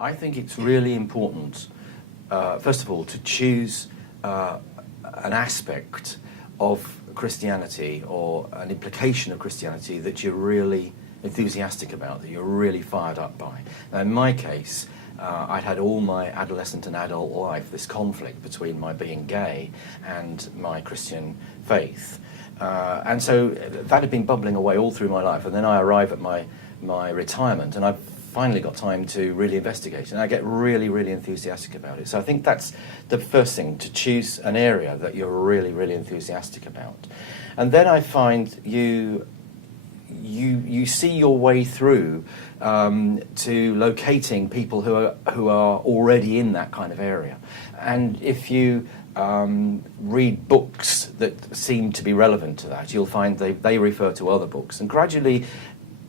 I think it's really important, first of all, to choose an aspect of Christianity or an implication of Christianity that you're really enthusiastic about, that you're really fired up by. Now, in my case, I'd had all my adolescent and adult life this conflict between my being gay and my Christian faith. And so that had been bubbling away all through my life. And then I arrive at my retirement, and I've finally got time to really investigate, and I get really, really enthusiastic about it. So I think that's the first thing, to choose an area that you're really, really enthusiastic about. And then I find you see your way through to locating people who are already in that kind of area. And if you read books that seem to be relevant to that, you'll find they refer to other books. And gradually,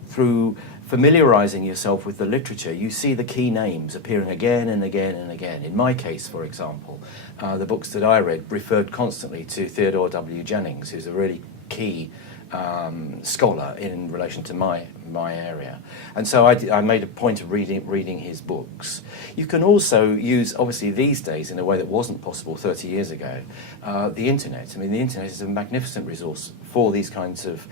through familiarizing yourself with the literature, you see the key names appearing again and again and again. In my case, for example, the books that I read referred constantly to Theodore W. Jennings, who's a really key scholar in relation to my area. And so I made a point of reading his books. You can also use, obviously these days, in a way that wasn't possible 30 years ago, the internet. I mean, the internet is a magnificent resource for these kinds of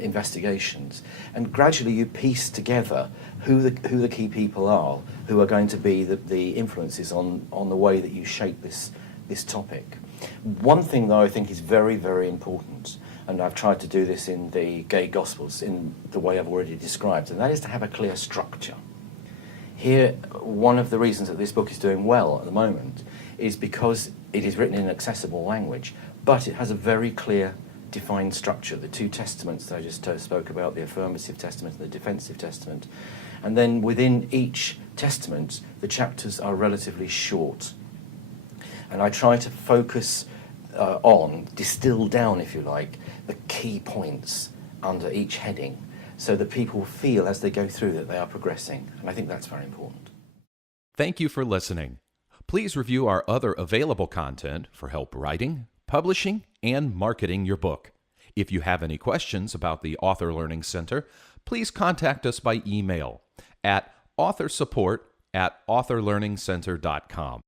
investigations. And gradually you piece together who the key people are who are going to be the influences on the way that you shape this topic. One thing, though, I think is very, very important, and I've tried to do this in the Gay Gospels in the way I've already described, and that is to have a clear structure. Here, one of the reasons that this book is doing well at the moment is because it is written in accessible language, but it has a very clear, defined structure. The two testaments that I just spoke about, the affirmative testament and the defensive testament. And then within each testament, the chapters are relatively short. And I try to focus distill down, if you like, the key points under each heading, so that people feel as they go through that they are progressing. And I think that's very important. Thank you for listening. Please review our other available content for help writing, publishing, and marketing your book. If you have any questions about the Author Learning Center, please contact us by email at authorsupport@authorlearningcenter.com.